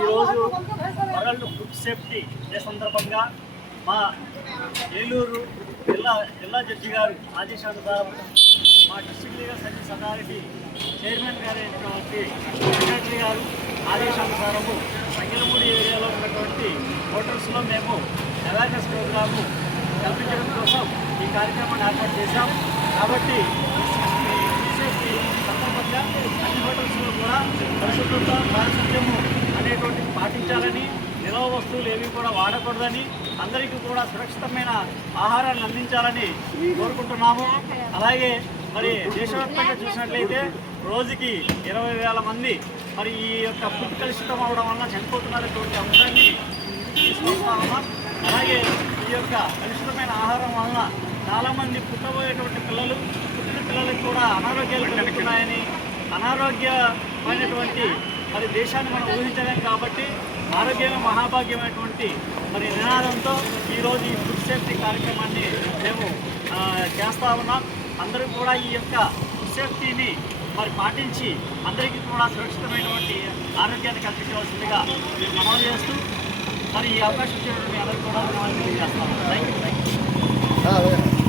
ఈరోజు world food safety day సందర్భంగా మా ఏలూరు జిల్లా జడ్జి గారు ఆదేశానుసారం మా district legal service authority chairman గారైనటువంటి సెక్రటరీ గారు ఆదేశానుసారము సంగెలమూడి ఏరియాలో ఉన్నటువంటి హోటల్స్లో మేము అవేర్నెస్ ప్రోగ్రాము కల్పించడం కోసం ఈ కార్యక్రమాన్ని ఏర్పాటు చేశాం. కాబట్టి సేఫ్టీ సందర్భంగా అన్ని హోటల్స్లో కూడా పరిశుభ్రత పారిశుద్ధ్యము అనేటువంటి పాటించాలని, నిల్వ వస్తువులు ఏవి కూడా వాడకూడదని, అందరికీ కూడా సురక్షితమైన ఆహారాన్ని అందించాలని కోరుకుంటున్నాము. అలాగే మరి దేశవ్యాప్తంగా చూసినట్లయితే రోజుకి 20,000 మంది మరి ఈ యొక్క ఫుడ్ కలుషితం అవడం వల్ల చనిపోతున్నటువంటి అంశాన్ని తీసుకొస్తా ఉన్నాం. అలాగే ఈ యొక్క కలుషితమైన ఆహారం వలన చాలామంది పుట్టబోయేటువంటి పుట్టిన పిల్లలకు కూడా అనారోగ్యాలు కలుగుతున్నాయని, అనారోగ్యమైనటువంటి మరి దేశాన్ని మనం ఊహించలేం. కాబట్టి ఆరోగ్యమే మహాభాగ్యమైనటువంటి మరి నినాదంతో ఈరోజు ఈ ఫుడ్ సేఫ్టీ కార్యక్రమాన్ని మేము చేస్తూ ఉన్నాం. అందరూ కూడా ఈ యొక్క ఫుడ్ సేఫ్టీని మరి పాటించి అందరికీ కూడా సురక్షితమైనటువంటి ఆరోగ్యాన్ని కల్పించవలసిందిగా మేము మనవి చేస్తూ మరి ఈ అవకాశం ఇచ్చినటువంటి అందరికీ కూడా ధన్యవాదాలు తెలియజేస్తాము. Thank you.